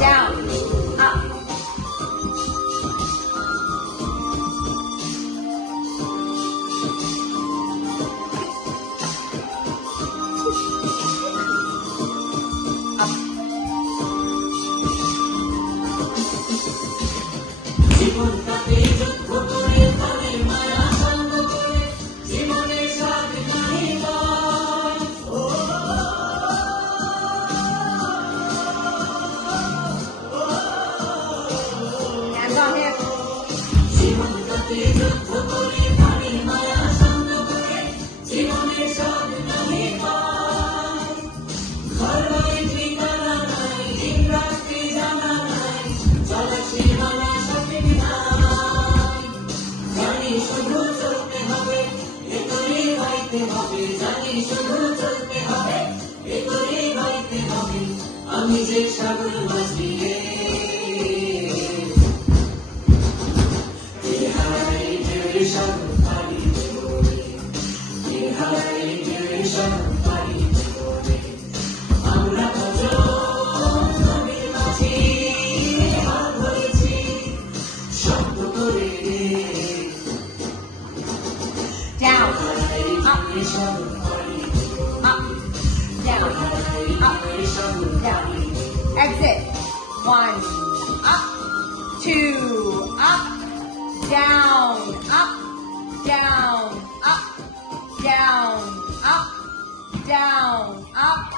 Down, up. জীবনটাকে যুদ্ধ করে প্রাণের মায়া সঙ্গ করে জীবনের স্বাদ নাই পায়। Hands on hip. জীবনটাকে যুদ্ধ করে প্রাণের মায়া সঙ্গ করে জীবনের স্বাদ নাই পায়। ঘর বাড়ি ঠিকানা নাই, দিন রাত্রি জানা নাই, চলার সীমানা সঠিক নাই। জানি শুধু চলতে হবে, ভেতরে গাইতে হবে, জানি শুধু চলতে হবে, ভেতরে গাইতে হবে, আমি যে সাগর মাঝি রে। ইহাই ঢেউয়ের সাগর পাড়ি দেবরে, ইহাই ঢেউয়ের সাগর পাড়ি দেবরে। আমরা কজন নদীর মাঝি হাল ধরেছি, শব্দ করে রে। Down, ইহাই up, ঢেউয়ের সাগর পাড়ি up, down, up, down. Exit. 1, up, 2, up, down, up, down, up, down, up, down, up.